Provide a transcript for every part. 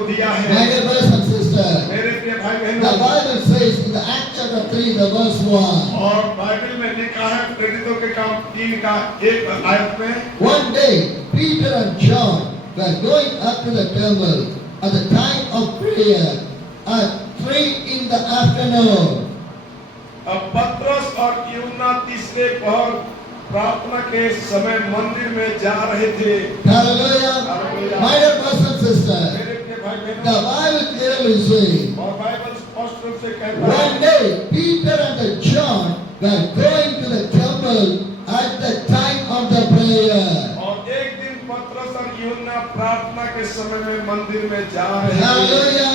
को दिया है। My dear brothers and sisters, मेरे प्रिय भाई the बहनों, Bible says in the Acts chapter 3, the verse 1, और बाइबल में लिखा है प्रेरितों के काम 3 का 1 आयत में, one day Peter and John were going up to the temple at the time of prayer at 3 in the afternoon. अब पतरस और यूहन्ना तीसरे पहर प्रार्थना के समय मंदिर में जा रहे थे। Hallelujah. Hallelujah. My dear brothers and sisters, मेरे प्रिय भाई the बहनों, Bible clearly says, और बाइबल स्पष्ट रूप से कहता है, one day Peter and John were going to the temple at the time of the prayer. और एक दिन पतरस और यूहन्ना प्रार्थना के समय में मंदिर में जा रहे थे। Hallelujah.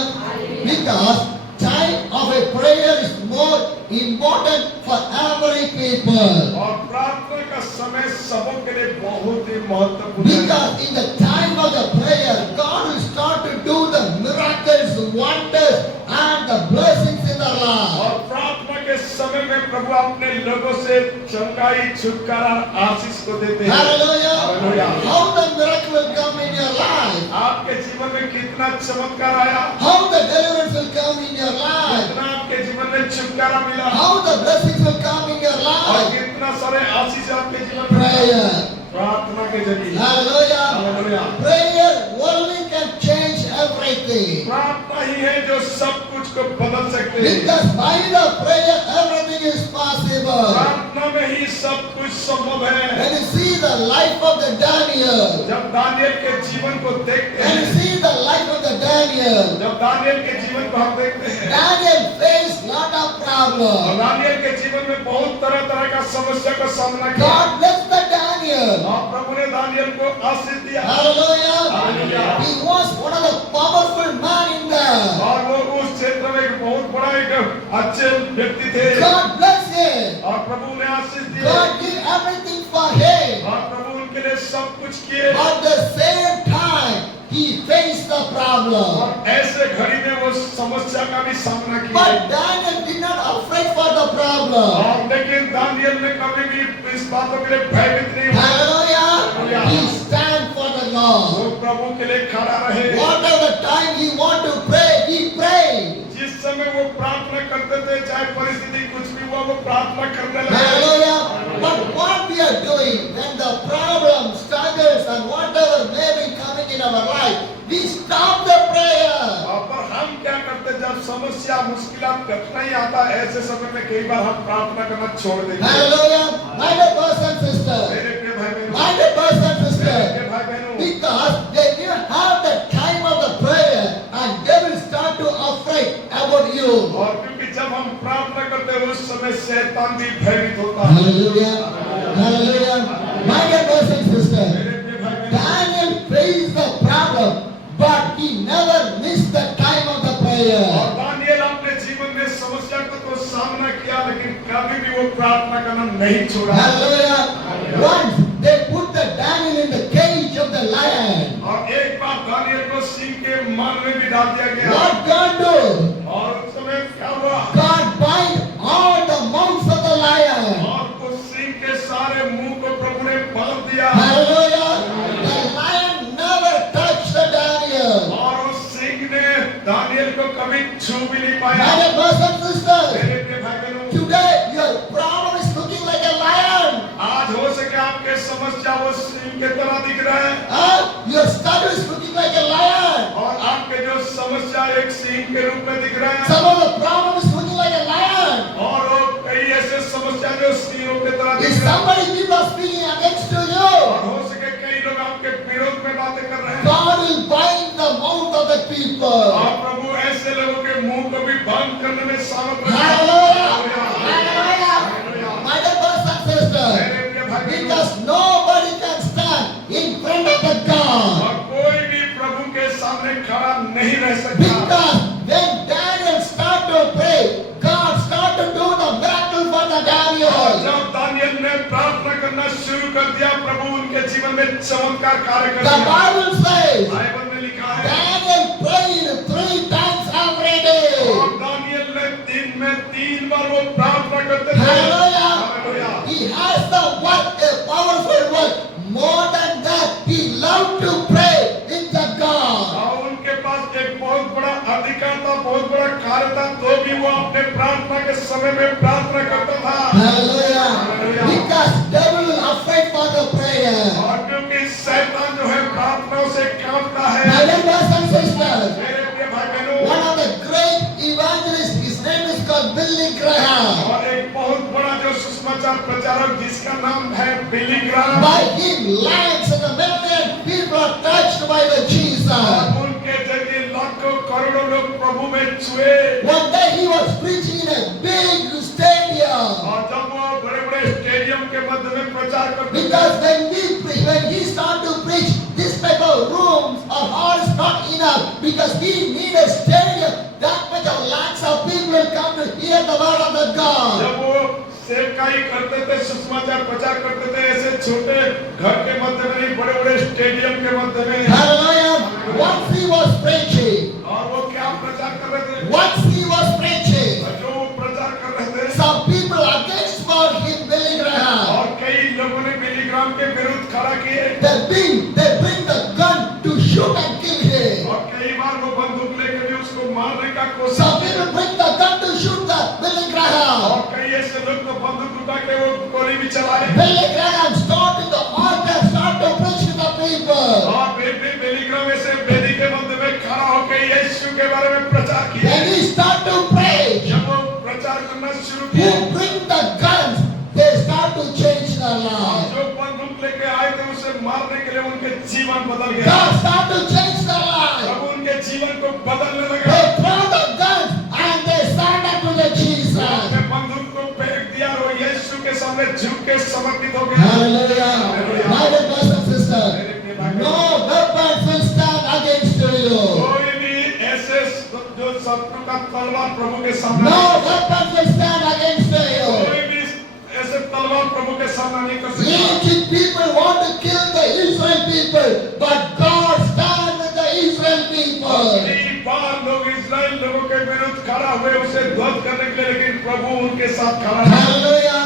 Because time of a prayer is more important for every people. और प्रार्थना का समय सबों के लिए बहुत ही महत्वपूर्ण है। Because in the time of the prayer, God will start to do the miracles, wonders, and the blessings in the life. और प्रार्थना के समय में प्रभु अपने लोगों से चंगाई, छुटकारा, आशीष को देते हैं। Hallelujah. Hallelujah. How the miracle will come in your life. आपके जीवन में कितना चमत्कार आया, How the deliverance will come in your life. कितना आपके जीवन में छुटकारा मिला, How the blessings will come in your और life. कितना सारे आशीष आपके जीवन में Prayer. प्रार्थना के जरिए। Hallelujah. Hallelujah. Prayer only can change everything. प्रार्थना ही है जो सब कुछ को बदल सकते हैं। Because by the prayer everything is possible. प्रार्थना में ही सब कुछ संभव है। When you see the life of the Daniel, जब दानियल के जीवन को देखते when you हैं, see the life of the Daniel, जब दानियल के जीवन को हम देखते हैं, Daniel faced lot of और problems. दानियल के जीवन में बहुत तरह तरह का समस्या का सामना किया, God blessed the Daniel. और प्रभु ने दानियल को आशीष दिया। Hallelujah. Hallelujah. He was one of the powerful man in there. और वो उस क्षेत्र में एक बहुत बड़ा एक अच्छे व्यक्ति थे, God bless him. और प्रभु ने आशीष दिया, God did everything for him. और प्रभु उनके लिए सब कुछ किए। But at the same time, he faced the problem. और ऐसे घड़ी में वो समस्या का भी सामना किया, But Daniel did not afraid for the problem. और लेकिन दानियल ने कभी भी इस बातों के लिए भयभीत नहीं हुआ। Hallelujah. He stand for the Lord. वो प्रभु के लिए खड़ा रहे। Whatever time he want to pray, he prayed. जिस समय वो प्रार्थना करते थे, चाहे परिस्थिति कुछ भी हुआ, वो प्रार्थना करने लगे। Hallelujah. But what we are doing when the problems, struggles, and whatever may be coming in our life, we stop the prayer. पर हम क्या करते हैं, जब समस्या, मुश्किलात, कठिनाई आता है, ऐसे समय में कई बार हम प्रार्थना करना छोड़ देते हैं। Hallelujah. My dear brothers and sisters. मेरे प्रिय भाई बहनों, My dear brothers and मेरे sisters. प्रिय भाई बहनों, Because they didn't have the time of the prayer and they will start to afraid about you. और क्योंकि जब हम प्रार्थना करते हैं, उस समय शैतान भी भयभीत होता है। Hallelujah. Hallelujah. My dear brothers and sisters. मेरे प्रिय भाई बहनों, Daniel faced the problem, but he never missed the time of the prayer. और दानियल अपने जीवन में समस्या का तो सामना किया, लेकिन कभी भी वो प्रार्थना करना नहीं छोड़ा। Hallelujah. Once they put the Daniel in the cage of the lion. और एक बार दानियल को सिंह के मन में भी डाल दिया गया। What God do? और उस समय क्या हुआ? God bind all the mouths of the lion. और उस सिंह के सारे मुंह को प्रभु ने बांध दिया। Hallelujah. The lion never touched the Daniel. और उस सिंह ने दानियल को कभी छू भी नहीं My पाया। dear brothers and sisters, मेरे प्रिय भाई बहनों, today your problem is looking like a lion. आज हो सके आपके समस्या वो सिंह के तरह दिख रहा है, Your struggle is looking like a lion. और आपके जो समस्या एक सिंह के रूप में दिख रहा है, Some of the problem is looking like a lion. और वो कई ऐसे समस्या जो सिंहों के तरह If दिख रहा है, somebody people are speaking against और you, हो सके कई लोग आपके विरोध में बातें कर रहे हैं, God will bind the mouth of the people. और प्रभु ऐसे लोगों के मुंह को भी बंद करने में सामर्थ रखता है। Hallelujah. Hallelujah. Hallelujah. My dear brothers and sisters, मेरे प्रिय भाई बहनों, because nobody can stand in front of the God. और कोई भी प्रभु के सामने खड़ा नहीं रह सकता। Because when Daniel started to pray, God started to do the miracle for the और Daniel. जब दानियल ने प्रार्थना करना शुरू कर दिया, प्रभु उनके जीवन में चमत्कार कार्य कर The दिया। Bible says बाइबल में लिखा है, Daniel prayed 3 times every day. और दानियल ने दिन में 3 बार वो प्रार्थना करते थे। Hallelujah. Hallelujah. He has the word, a powerful word. More than that, he loved to pray in the God. और उनके पास एक था तो भी वो अपने प्रार्थना के समय में प्रार्थना करता था। Hallelujah. Hallelujah. Because devil is afraid for the prayer. और क्योंकि शैतान जो है प्रार्थनाओं से कांपता है। My dear brothers and sisters, मेरे प्रिय भाई बहनों, one of the great evangelists, his name is called Billy Graham. और एक बहुत बड़ा जो सुसमाचार प्रचारक जिसका नाम है Billy Graham, By him, lakhs and a million people are touched by the Jesus. और उनके जरिए लाखों करोड़ों लोग प्रभु में छुए। One day he was preaching in a big stadium. और जब वो बड़े-बड़े स्टेडियम के मध्य में प्रचार करते थे, Because when he started to preach, this type of rooms or hall is not enough. Because he need a stadium. That much of lakhs of people will come to hear the word of the God. जब वो सेवकाई करते थे, सुसमाचार प्रचार करते थे, ऐसे छोटे घर के मध्य में नहीं, बड़े-बड़े स्टेडियम के मध्य में। Hallelujah. Once he was preaching. और वो क्या प्रचार कर रहे थे? Once he was preaching. जो वो प्रचार कर रहे थे, Some people against for him, Billy Graham. और कई लोगों ने बिली ग्राहम के विरुद्ध खड़ा किए। They bring the gun to shoot and kill him. और कई बार वो बंदूक लेकर भी उसको मारने का कोशिश Some किए। people bring the gun to shoot the Billy Graham. और कई ऐसे लोग तो बंदूक उठा के वो गोली भी चलाए। Billy Graham started the altar, started to preach to the people. और बिली ग्राहम ऐसे वेदी के मध्य में खड़ा होकर यीशु के बारे में प्रचार किया। When he started to pray, जब वो प्रचार करना शुरू किया, who bring the guns, they start to change their life. जो बंदूक लेके आए थे उसे मारने के लिए उनके जीवन बदल गया। God start to change their life. अब उनके जीवन को बदलने लगा। They throw the guns and they surrender to the Jesus. अपने बंदूक को फेंक दिया और यीशु के सामने झुक के समर्पित हो गया। Hallelujah. My dear brothers and sisters, no weapons will stand against you. कोई भी ऐसे जो शत्रु का तलवार प्रभु के सामने, No weapons will stand against you. कोई भी ऐसे तलवार प्रभु के सामने नहीं कर सकता। Egypt people want to kill the Israel people, but God stands with the Israel people. कई बार लोग इस्राएल लोगों के विरुद्ध खड़ा हुए उसे ध्वस्त करने के लिए, लेकिन प्रभु उनके साथ खड़ा है। Hallelujah.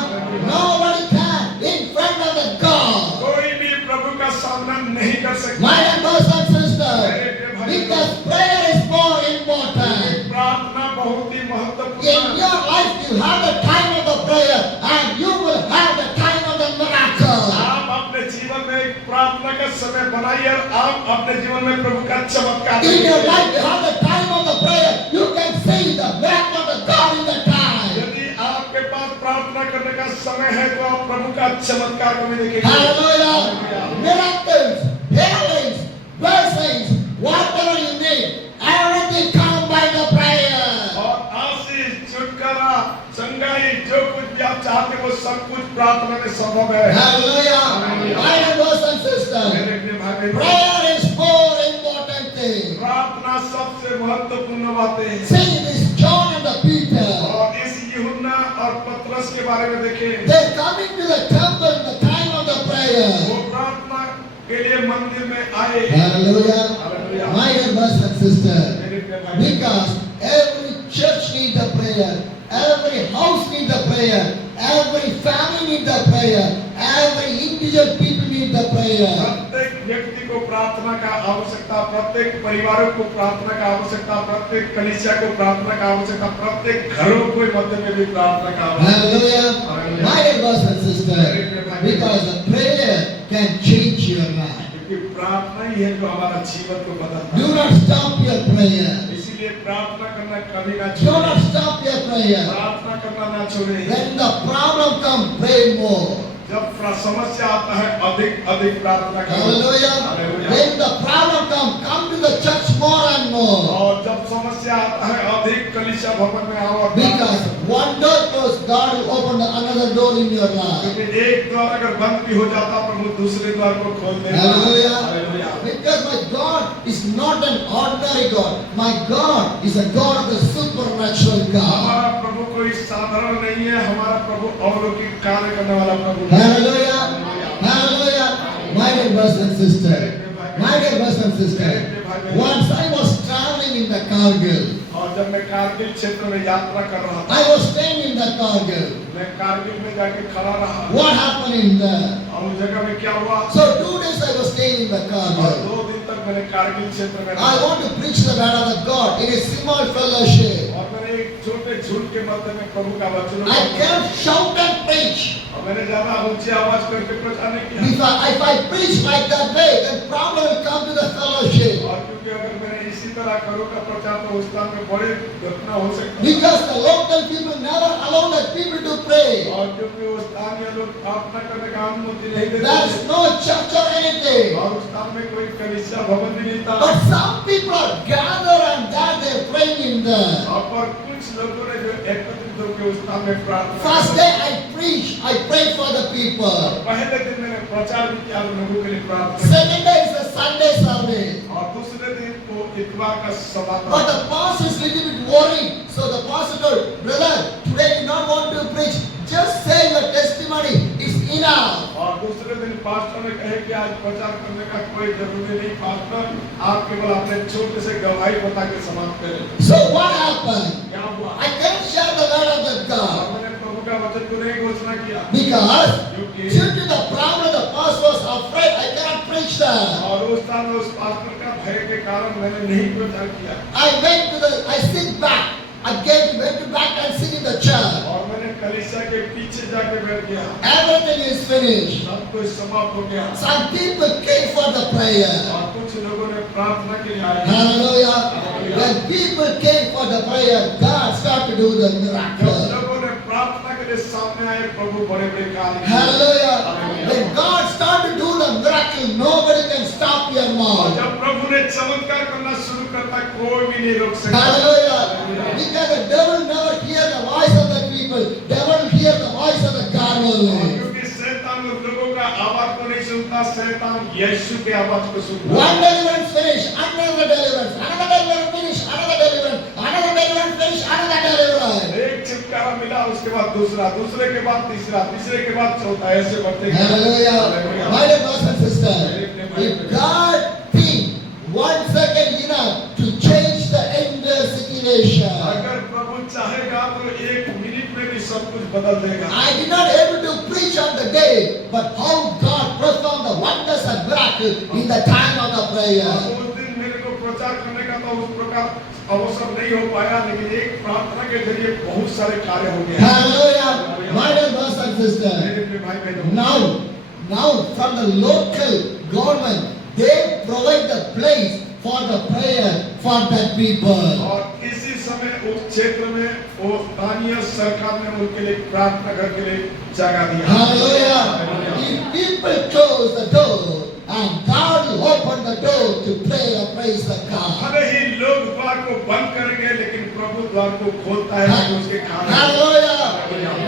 Nobody can in front of the God. कोई भी प्रभु का सामना नहीं कर सकता। My dear brothers and sisters, because prayer is more important. प्रार्थना बहुत ही महत्वपूर्ण In है। your life, you have the time of the prayer, and you will have the time of the miracle. आप अपने जीवन में एक प्रार्थना का समय बनाइए और आप अपने जीवन में प्रभु का चमत्कार In your देखिए। life, you have the time of the prayer. You can see the miracle of the God in the time. यदि आपके पास प्रार्थना करने का समय है तो आप प्रभु का चमत्कार कभी देखेंगे। Hallelujah. Miracles, healings, blessings, whatever you need, everything come by the prayer. और आशीष, छुटकारा, संगाई, जो कुछ भी आप चाहते हैं वो सब कुछ प्रार्थना में संभव है। Hallelujah. My dear brothers and sisters, मेरे प्रिय भाई बहनों, prayer is more important thing. प्रार्थना सबसे महत्वपूर्ण बात है। See this John and the Peter. और इस यूहन्ना और पतरस के बारे में देखें। They're coming to the temple in the time of the prayer. वो प्रार्थना के लिए मंदिर में आए। Hallelujah. Hallelujah. My dear brothers and sisters, मेरे प्रिय भाई बहनों, because every church needs a prayer, every house needs a prayer, every family needs a prayer, every individual people need the prayer. प्रत्येक व्यक्ति को प्रार्थना का आवश्यकता, प्रत्येक परिवारों को प्रार्थना का आवश्यकता, प्रत्येक कलीसिया को प्रार्थना का आवश्यकता, प्रत्येक घरों के मध्य में भी प्रार्थना का आवश्यकता। Hallelujah. My dear brothers and sisters, because the prayer can change your life. क्योंकि प्रार्थना ही है जो हमारा जीवन को बदलता है। Do not stop your prayer. इसीलिए प्रार्थना करना कभी ना Do छोड़ें। not stop your prayer. प्रार्थना करना ना छोड़ें। When the problem comes, pray more. जब समस्या आता है अधिक अधिक प्रार्थना करो। Hallelujah. Hallelujah. When the problem comes, come to the church more and more. और जब समस्या आता है अधिक कलीसिया भवन में आओ और Because one door closed, God will open another door in your life. क्योंकि एक द्वार अगर बंद भी हो जाता प्रभु दूसरे द्वार को खोल देगा। Hallelujah. Hallelujah. Because my God is not an ordinary God. My God is a God of the supernatural God. हमारा प्रभु कोई साधारण नहीं है, हमारा प्रभु अलौकिक कार्य करने वाला प्रभु है। Hallelujah. Hallelujah. My dear brothers and sisters. My dear brothers and sisters. Once I was traveling in the Kargil. और जब मैं कारगिल क्षेत्र में यात्रा कर रहा था, I was staying in the Kargil. मैं कारगिल में जाके खड़ा रहा। What happened in there? और उस जगह में क्या हुआ? So 2 days I was staying in the और Kargil. 2 दिन तक मैंने कारगिल क्षेत्र में I रहा। want to preach the word of the God in a small fellowship. और मैंने छोटे झुंड के मध्य में प्रभु का वचन I cannot shout and preach. और मैंने ज्यादा ऊंची आवाज करके प्रचार नहीं किया If I preach like that way, then problem will come to the fellowship. और क्योंकि अगर मैंने इसी तरह करूँगा प्रचार तो उस स्थान में बड़े घटना हो सकता है Because the local people never allow the people to pray. और क्योंकि वो स्थानीय लोग प्रार्थना करने का अनुमति नहीं देते There is no church or anything. और उस स्थान में कोई कलीसिया भवन भी नहीं था But some people are gathered and there they are praying in there. और पर कुछ लोगों ने जो एकत्रित होकर उस स्थान में प्रार्थना First day I preach, I pray for the people. पहले दिन मैंने प्रचार भी किया लोगों के लिए प्रार्थना Second day is the Sunday service. और दूसरे दिन को इतवार का सभा था But the pastor is little bit worried. So the pastor told, brother, today you not want to preach. Just say your testimony. It's enough. और दूसरे दिन पास्टर ने कहे कि आज प्रचार करने का कोई जरूरी नहीं पास्टर आप केवल अपने छोटे से गवाही बता के समाप्त करें So what happened? क्या हुआ I can't share the word of the और God. मैंने प्रभु का वचन को नहीं घोषणा किया Because क्योंकि due to the problem, the pastor was afraid. I cannot preach that. और उस स्थान में उस पास्टर का भय के कारण मैंने नहीं प्रचार किया I sit back. Again, went back and sit in the chair. और मैंने कलीसिया के पीछे जाके बैठ गया Everything is finished. सब कुछ समाप्त हो गया Some people came for the prayer. और कुछ लोगों ने प्रार्थना के लिए आए Hallelujah. When people came for the prayer, God started to do the जब miracle. लोगों ने प्रार्थना के लिए सामने आए प्रभु बड़े बड़े कार्य किए। Hallelujah. When God started to do the miracle, nobody can stop your और mouth. जब प्रभु ने चमत्कार करना शुरू करता कोई भी नहीं रोक सकता Hallelujah. Because the devil never hear the voice of the people. Devil hear the voice of the God और only. क्योंकि शैतान लोगों का आवाज को नहीं सुनता शैतान यीशु के आवाज को सुनता One deliverance finish, another deliverance, another deliverance finish, another deliverance, another deliverance finish, another deliverance. एक छिटकारा मिला उसके बाद दूसरा दूसरे के बाद तीसरा तीसरे के बाद चौथा ऐसे बढ़ते गए। Hallelujah. My dear brothers and sisters, if God think 1 second enough to change the entire situation, अगर प्रभु चाहेगा तो एक मिनट में भी सब कुछ बदल देगा I did not able to preach on the day, but how God performed the wonders and miracles in the time of the prayer. और उस दिन मेरे को प्रचार करने का तो उस प्रकार अवसर नहीं हो पाया लेकिन एक प्रार्थना के जरिए बहुत सारे कार्य हो गए Hallelujah. My dear brothers and sisters, मेरे प्रिय भाई बहनों now from the local government, they provide the place for the prayer for that people. और इसी समय उस क्षेत्र में वो स्थानीय सरकार ने उनके लिए प्रार्थना घर के लिए जगह दिया Hallelujah. If people close the door and God will open the door to pray and praise the God. भले ही लोग द्वार को बंद करेंगे लेकिन प्रभु द्वार को खोलता है ताकि उसके कारण Hallelujah.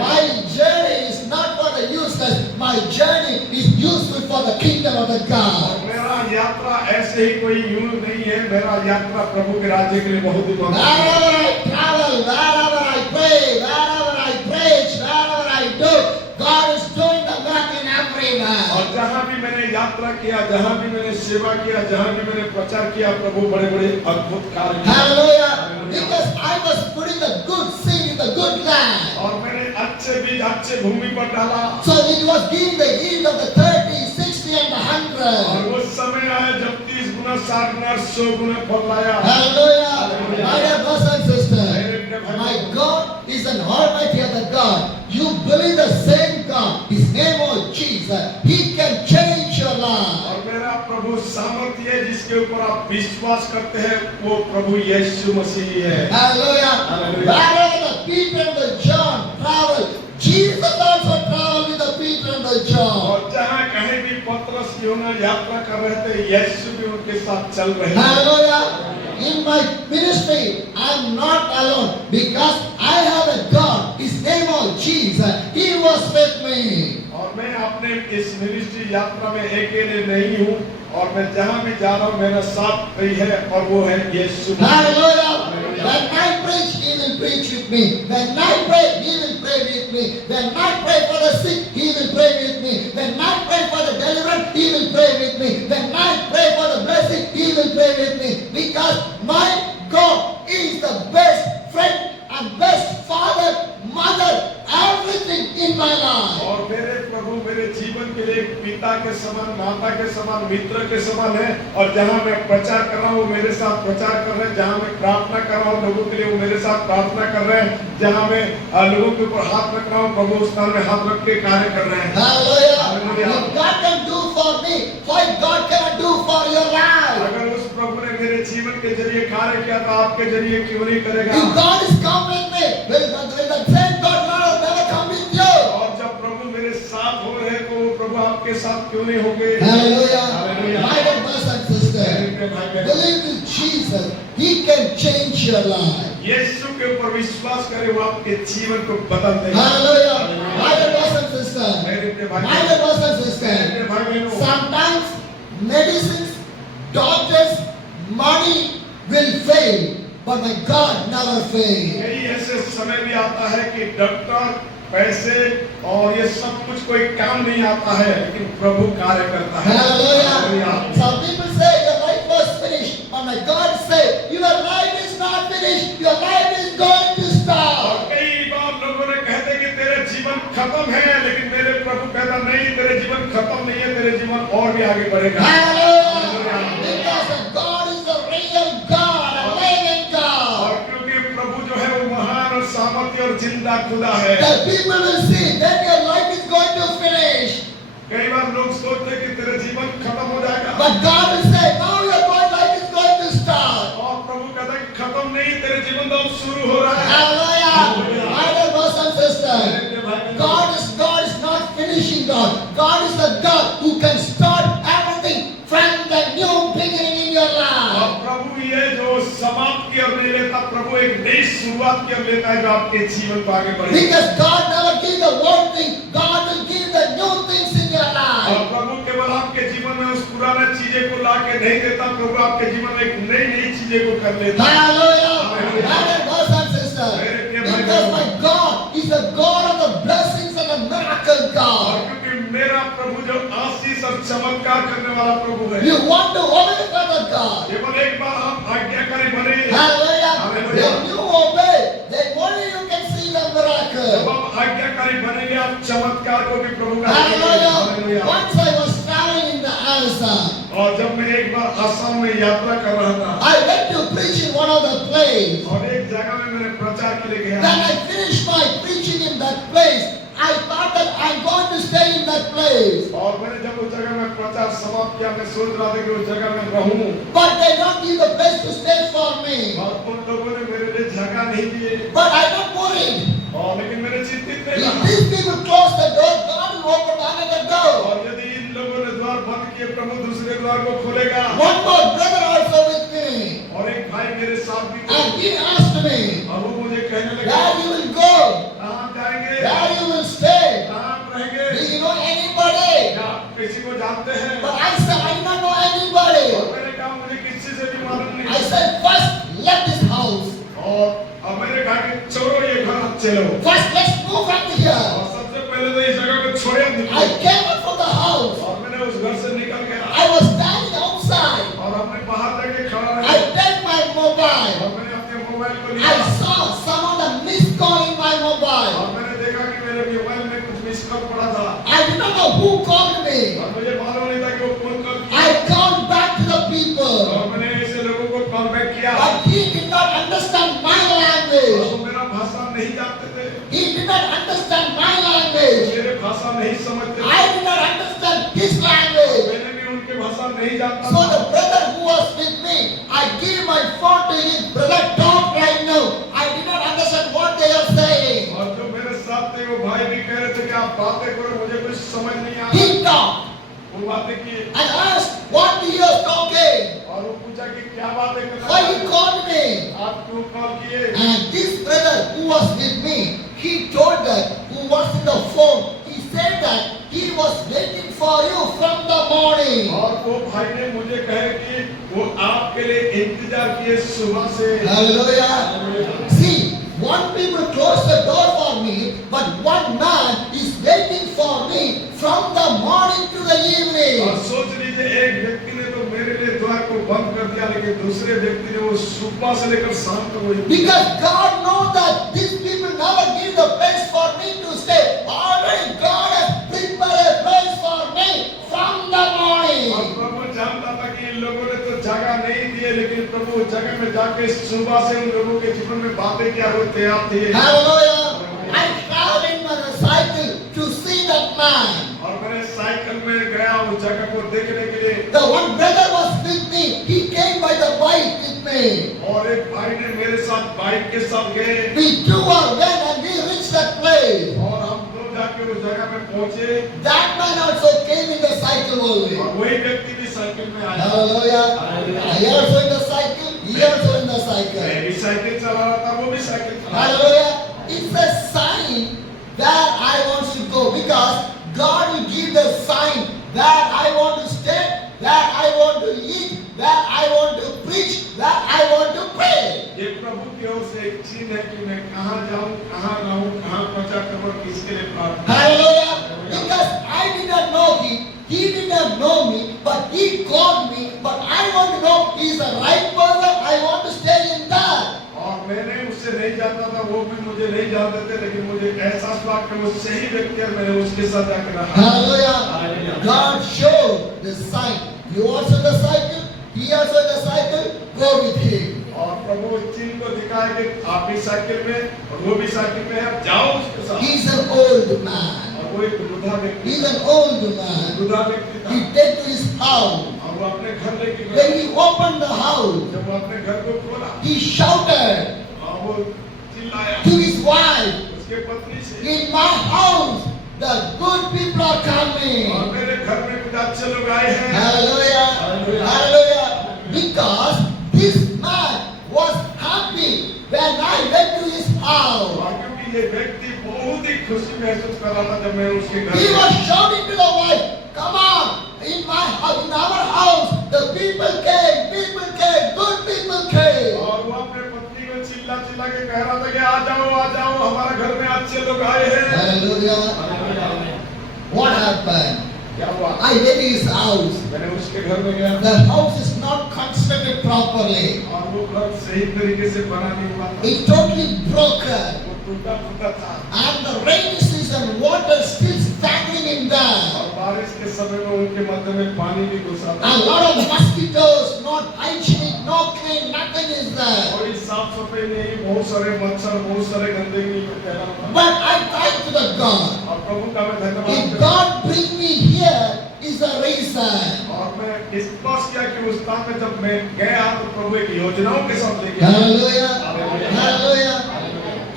My journey is not for the useless. My journey is useful for the kingdom of the God. मेरा यात्रा ऐसे ही कोई यूं नहीं है मेरा यात्रा प्रभु के राज्य के लिए बहुत ही महत्वपूर्ण है Wherever I travel, wherever I pray, wherever I preach, wherever I do, God is doing the work in everywhere. और जहाँ भी मैंने यात्रा किया जहाँ भी मैंने सेवा किया जहाँ भी मैंने प्रचार किया प्रभु बड़े बड़े अद्भुत कार्य किए Hallelujah. Because I was putting the good seed in the good land. और मैंने अच्छे बीज अच्छे भूमि पर डाला So it was giving the yield of the 30, 60 and the 100. और वो समय आया जब 30 गुना 60 गुना 100 गुना फल लाया Hallelujah. My dear brothers and sisters, my God is an almighty other God. You believe the same God. His name was Jesus. He can change your life. और मेरा प्रभु सामर्थ्य है जिसके ऊपर आप विश्वास करते हैं वो प्रभु यीशु मसीह है Hallelujah. Wherever the Peter and the John travel, Jesus also traveled with the Peter and the John. और जहाँ कहीं भी पतरस यूहन्ना यात्रा कर रहे थे यीशु भी उनके साथ चल रहे थे Hallelujah. In my ministry, I am not alone because I have a God. His name was Jesus. He was with me. और मैं अपने इस मिनिस्ट्री यात्रा में अकेले नहीं हूँ और मैं जहाँ भी जा रहा हूँ मेरा साथ भी है और वो है यीशु Hallelujah. When I preach, He will preach with me. When I pray, He will pray with me. When I pray for the sick, He will pray with me. When I pray for the deliverance, He will pray with me. When I pray for the blessing, He will pray with me. Because my God is the best friend and best father, mother, everything in my life. और मेरे प्रभु मेरे जीवन के लिए एक पिता के समान, माता के समान, मित्र के समान है। और जहाँ मैं प्रचार कर रहा हूँ वो मेरे साथ प्रचार कर रहे हैं, जहाँ मैं प्रार्थना कर रहा हूँ लोगों के लिए वो मेरे साथ प्रार्थना कर रहे हैं, जहाँ मैं लोगों के ऊपर हाथ रख रहा हूँ प्रभु उस स्थान में हाथ रख के कार्य कर रहे हैं। Hallelujah. If God can do for me, why God cannot do for your life? अगर उस प्रभु ने मेरे जीवन के जरिए कार्य किया तो आपके जरिए क्यों नहीं करेगा? If God is come with me, will the same God will never come with you? और जब प्रभु मेरे साथ हो रहे तो वो प्रभु आपके साथ क्यों नहीं होंगे? Hallelujah. Hallelujah. My dear brothers and sisters, believe in Jesus. He can change your life. यीशु के ऊपर विश्वास करें, वो आपके जीवन को बदल देगा। Hallelujah. My dear brothers and sisters, मेरे प्रिय भाई my dear brothers and मेरे sisters, प्रिय भाई बहनों, sometimes medicines, doctors, money will fail, but my God never fails. कई ऐसे समय भी आता है कि डॉक्टर, पैसे और ये सब कुछ कोई काम नहीं आता है, लेकिन प्रभु कार्य करता है। Hallelujah. Some people say your life was finished, but my God said your life is not finished. Your life is going to और start. कई बार लोगों ने कहते कि तेरे जीवन खत्म है, लेकिन मेरे प्रभु कहता नहीं, तेरे जीवन खत्म नहीं है, तेरे जीवन और भी आगे बढ़ेगा। Hallelujah. Because God is the real God, a living God. और क्योंकि प्रभु जो है वो महान और सामर्थ्य और जिंदा खुदा है। The people will see that your life is going to finish. कई बार लोग सोचते हैं कि तेरा जीवन खत्म हो जाएगा, But God will say, now your life is going to start. और प्रभु कहता है कि खत्म नहीं, तेरे जीवन तो अब शुरू हो रहा है। Hallelujah. My dear brothers and sisters, God is not finishing God. God is the God who can start everything from the new beginning in your और life. प्रभु ये जो समाप्त की ओर नहीं लेता, प्रभु एक नई शुरुआत की ओर लेता है जो आपके जीवन को आगे बढ़े। Because God never give the old thing, God will give the new things in your और life. प्रभु केवल आपके जीवन में उस पुराने चीजें को ला के नहीं देता, प्रभु आपके जीवन में एक नई नई चीजें को कर देता है। Hallelujah. My dear brothers and sisters, because my God is the God of the blessings and the miracle और God. क्योंकि मेरा प्रभु जो आशीष और चमत्कार करने वाला प्रभु है, You want to obey Father God. केवल एक बार आप आज्ञाकारी बने। Hallelujah. Hallelujah. When you obey, then only you can see the जब miracle. आप आज्ञाकारी बनेंगे, आप चमत्कार को भी प्रभु का Hallelujah. Hallelujah. Once I was traveling in the Assam. और जब मैं एक बार आसाम में यात्रा कर रहा था, I went to preach in one of the places. और एक जगह में मैंने प्रचार के लिए When गया, I finished my preaching in that place, I thought that I'm going to stay in that place. और मैंने जब उस जगह में प्रचार समाप्त किया, मैं सोच रहा था कि उस जगह में रहूं, But they don't give the place to stay for me. और उन लोगों ने मेरे लिए जगह नहीं दिए। But I'm not worried. और लेकिन मैंने चिंतित नहीं If रहा। these people close the door, God will open another door. और यदि इन लोगों ने द्वार बंद किए, प्रभु दूसरे द्वार को खोलेगा। One more brother also with me. और एक भाई मेरे साथ भी थे, And he asked me, और वो मुझे कहने लगा, where you will go? कहाँ जाएंगे, Where you will stay? कहाँ रहेंगे, Do you know anybody? क्या आप किसी को जानते हैं? But I said, I do not know anybody. और मैंने कहा मुझे किसी से भी मालूम I नहीं। said, first let this house. और अब मैंने कहा कि छोड़ो ये घर, अब चलो। First let's move from here. और सबसे पहले तो इस जगह को छोड़े, हम I निकले। came up from the house. और मैंने उस घर से निकल गया, I was standing outside. और अपने बाहर जाके खड़ा I रहा, take my mobile. और मैंने अपने मोबाइल को I लिया, saw some of the missed call in my और mobile. मैंने देखा कि मेरे मोबाइल में कुछ मिस कॉल पड़ा था, I did not know who called me. और मुझे मालूम नहीं था कि वो कौन कॉल किया। I called back to the people. और मैंने ऐसे लोगों को कॉल बैक किया, But he did not understand my और language. वो मेरा भाषा नहीं जानते थे, He did not understand my language. मेरे भाषा नहीं समझते I थे, did not understand his language. मैंने भी उनके भाषा नहीं जानता So था। the brother who was with me, I gave my phone to him. Brother, talk right now. I did not understand what they are saying. और जो मेरे साथ थे वो भाई भी कह रहे थे कि आप बातें करो, मुझे कुछ समझ नहीं आ रहा। He talked वो बातें किए, and asked what he was talking. और वो पूछा कि क्या बातें कर Why रहे he हैं? called me? आप क्यों कॉल किए? And this brother who was with me, he told that who was in the phone, he said that he was waiting for you from the morning. और वो भाई ने मुझे कहे कि वो आपके लिए इंतजार किए सुबह से। Hallelujah. See, one people closed the door for me, but one man is waiting for me from the morning to the और evening. सोच लीजिए, एक व्यक्ति ने तो मेरे लिए द्वार को बंद कर दिया, लेकिन दूसरे व्यक्ति ने वो सुबह से लेकर शाम तक वही। Because God knows that these people never give the place for me to stay. Already God has prepared a प्रभु उस जगह में जाके सुबह से उन लोगों के जीवन में बातें क्या हुए तैयार थे। Hallelujah. I traveled on a cycle to see that man. और मैंने साइकिल में गया उस जगह को देखने के लिए। The one brother was with me. He came by the bike with me. और एक भाई ने मेरे साथ बाइक के साथ गए। We two are went and we reached that place. और हम दो जाके उस जगह में पहुंचे। That man also came in the cycle only. और वही व्यक्ति भी साइकिल में आया। Hallelujah. He also in the cycle. He also in the मैं cycle. भी साइकिल चला रहा था, वो भी साइकिल चला रहा था। Hallelujah. It's a sign that I want to go because God will give the sign that I want to stay, that I want to eat, that I want to preach, that I want to pray. ये प्रभु की ओर से एक चिन्ह है कि मैं कहाँ जाऊँ, कहाँ रहूँ, कहाँ प्रचार करूँ, किसके लिए प्रार्थना। Hallelujah. Because I did not know him, he did not know me, but he called me, but I want to know he is the right person, I want to stay in that. और मैंने उससे नहीं जानता था, वो भी मुझे नहीं जानते थे, लेकिन मुझे एहसास हुआ कि वो सही व्यक्ति है, मैंने उसके साथ जाकर रहा। Hallelujah. God showed the sign. You also in the cycle, he also in the cycle, go with him. और प्रभु इस चिन्ह को दिखाया कि आप भी साइकिल में और वो भी साइकिल में है, आप जाओ उसके साथ। He is an old man. और वो एक वृद्धा व्यक्ति He is था। an old man. वृद्धा व्यक्ति था। He came to his house. और वो अपने घर लेके गया। When he opened the house, जब वो अपने घर को खोला, he shouted और वो चिल्लाया to his wife, उसके पत्नी से, in my house, the good people are और coming. मेरे घर में कुछ अच्छे लोग आए हैं। Hallelujah. Hallelujah. Hallelujah. Because this man was happy when I went to his house. और क्योंकि ये व्यक्ति बहुत ही खुशी महसूस कर रहा था जब मैं उसके घर He में was shouting to the wife, come on, in my house, in our house, the people came, good people came. और वो अपने पत्नी को चिल्ला चिल्ला के कह रहा था कि आ जाओ हमारे घर में अच्छे लोग आए हैं। Hallelujah. What happened? क्या हुआ? I went to his house. मैंने उसके घर में गया। The house is not constructed properly. और वो घर सही तरीके से बना नहीं हुआ था। It's totally broken. वो टूटा फूटा था। And the rainy season, water still staggering in there. और बारिश के समय में उनके मध्य में पानी भी घुसा था। A lot of mosquitoes, not hygienic, no clean, nothing is there. कोई साफ सफाई नहीं, बहुत सारे मच्छर, बहुत सारे गंदगी फैला था। But I cried to the God. और प्रभु का मैं धन्यवाद If करता हूँ। God bring me here is the reason. और मैं विश्वास किया कि उस स्थान में जब मैं गया तो प्रभु एक योजनाओं के साथ लेके आया। Hallelujah. Hallelujah.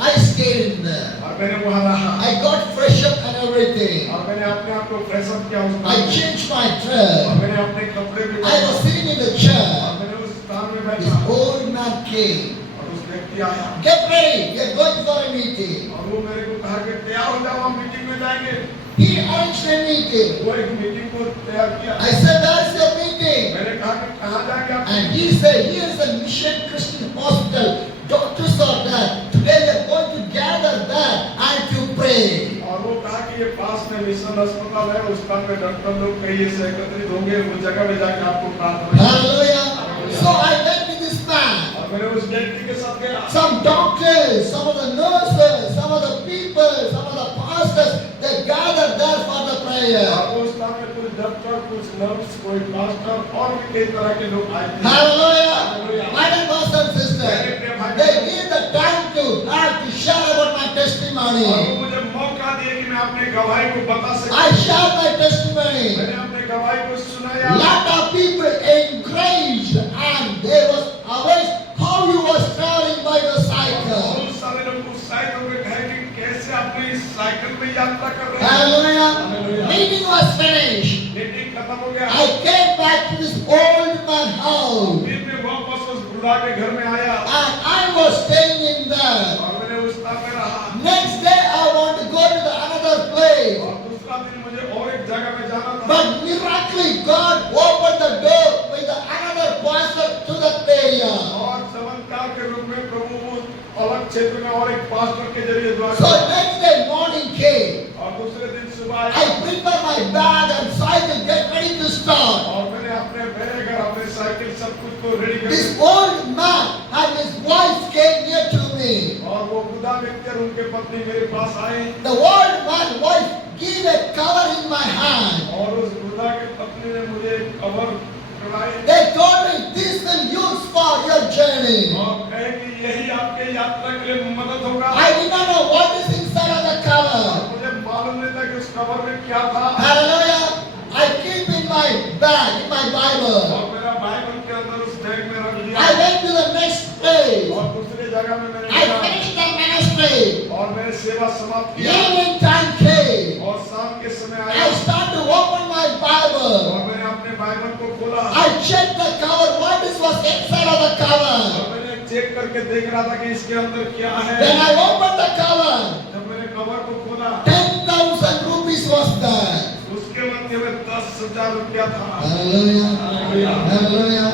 I stayed in there. और मैंने वहाँ रहा। I got fresh up and everything. और मैंने अपने आप को फ्रेश अप किया उस I स्थान में। changed my और dress. मैंने अपने कपड़े भी I was sitting in the और chair. मैंने उस स्थान में This बैठा। old man came. और उस व्यक्ति आया Get ready. We are going for a meeting. और वो मेरे को कहा कि तैयार हो जाओ, हम मीटिंग में जाएंगे। He arranged a meeting. वो एक मीटिंग को तैयार किया। I said, that's your meeting. मैंने कहा कि कहाँ जाएंगे आप? And he said, here's the Mission Christian Hospital. Doctors are there. Today we are going to gather there and to pray. और वो कहा कि ये पास में मिशन अस्पताल है, उस स्थान में डॉक्टर लोग कई से एकत्रित होंगे, उस जगह में जाके आपको प्रार्थना। Hallelujah. So I went with this man. और मैंने उस व्यक्ति के साथ गया। Some doctors, some of the nurses, some of the people, some of the pastors, they gathered there for the prayer. और उस स्थान में कुछ डॉक्टर, कुछ नर्स, कोई मास्टर और भी कई तरह के लोग आए थे। Hallelujah. My dear brothers and sisters, they need the time to have to share about my और testimony. वो मुझे मौका दिए कि मैं अपने गवाही को बता सकूं। I share my testimony. मैंने अपने गवाही को सुनाया। Lot of people encouraged and they was amazed how you was traveling by the cycle. बहुत सारे लोग उत्साहित होकर कहे कि कैसे आपने इस साइकिल में यात्रा कर रहे हैं। Hallelujah. Meeting was finished. Meeting खत्म हो गया। I came back to this old man house फिर मैं वापस उस बुढ़ा के घर में आया and I was staying in there. और मैंने उस स्थान में रहा। Next day I want to go to the another place. और दूसरा दिन मुझे और एक जगह में जाना था। But miraculously God opened the door with the another pastor to that area. और चमत्कार के रूप में प्रभु उस अलग क्षेत्र में और एक पास्टर के जरिए द्वारा। So next day morning came. और दूसरे दिन सुबह आया। I prepare my bag and cycle, get ready to start. और मैंने अपने बैग और अपने साइकिल सब कुछ को रेडी कर This old man and his wife came near to me. और वो बुढ़ा व्यक्ति और उनके पत्नी मेरे पास आए। The old man wife gave a cover in my hand. और उस बुढ़ा के पत्नी ने मुझे कवर कराए। They told me this will use for your your journey. और कहे कि यही आपके यात्रा के लिए मदद होगा। I did not know what is inside of the cover. मुझे मालूम नहीं था कि उस कवर में क्या था। Hallelujah. I keep in my bag, in my Bible. और मेरा बाइबल के अंदर उस बैग में रख लिया। I went to the next place. और दूसरी जगह में मैंने I गया finished the ministry. और मैंने सेवा समाप्त किया। Evening time came. और शाम के समय I आया start to open my और Bible. मैंने अपने बाइबल को खोला I checked the cover. What is was inside of the और cover? मैंने चेक करके देख रहा था कि इसके अंदर क्या है। When I opened the cover, जब मैंने कवर को खोला 10,000 rupees was there. उसके मध्य में 10,000 रुपया था। Hallelujah. Hallelujah.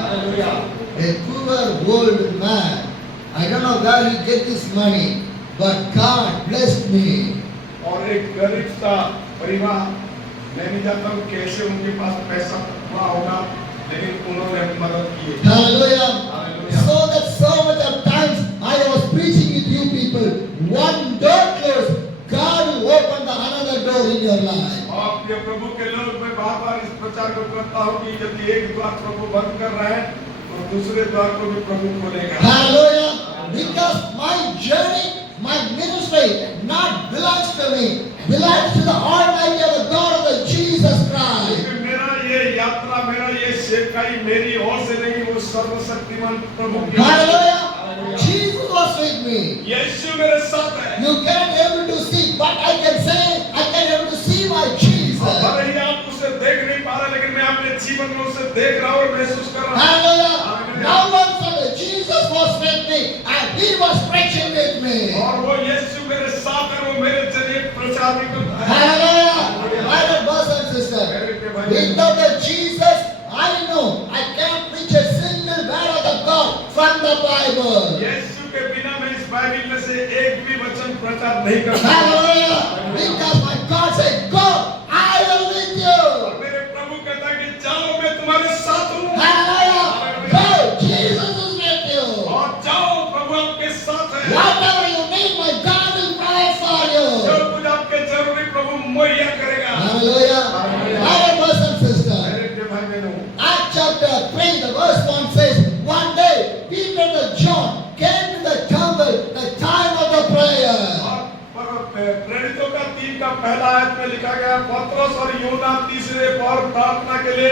A poor old man. I don't know where he get this money, but God blessed me. और एक गरीब सा परिवार, मैं नहीं जानता हूँ कैसे उनके पास पैसा हुआ होगा, लेकिन उन्होंने मदद की। Hallelujah. Hallelujah. So that so much of times I was preaching with you people. One door closed, God will open the another door in your life. आप ये प्रभु के लोग, मैं बार-बार इस प्रचार को करता हूँ कि यदि एक द्वार प्रभु बंद कर रहा है तो दूसरे द्वार को भी प्रभु खोलेगा। Hallelujah. Because my journey, my ministry not belongs to me, belongs to the Almighty of the God of the Jesus Christ. क्योंकि मेरा ये यात्रा, मेरा ये सेवकाई मेरी ओर से नहीं, वो सर्वशक्तिमान प्रभु की। Hallelujah. Jesus was with me. यीशु मेरे साथ है। You can't able to see, but I can say I can able to see my Jesus. भले ही आप उसे देख नहीं पा रहे, लेकिन मैं अपने जीवन में उसे देख रहा हूँ और महसूस कर रहा हूँ। Hallelujah. Now one Sunday Jesus was with me and he was preaching with me. और वो यीशु मेरे साथ है, वो मेरे जरिए प्रचार भी करता है। Hallelujah. My dear brothers and sisters, without the Jesus, I know I can't preach a single word of the God from the Bible. यीशु के बिना मैं इस बाइबल में से एक भी वचन प्रचार नहीं कर सकता। Hallelujah. Because my God said, go, I will with you. और मेरे प्रभु कहता है कि जाओ, मैं तुम्हारे साथ हूँ। Hallelujah. Go, Jesus is with you. और जाओ, प्रभु आपके साथ है। Whatever you need, my God will provide for जो you. कुछ आपके जरूरी प्रभु मुहैया करेगा। Hallelujah. My dear brothers and sisters, मेरे प्रिय भाई बहनों, Acts chapter 3, the verse 1 says, one day Peter and John came to the temple, the time of the prayer. और प्रेरितों का 3 का पहला आयत में लिखा गया, पतरस और यूहन्ना तीसरे पहर प्रार्थना के लिए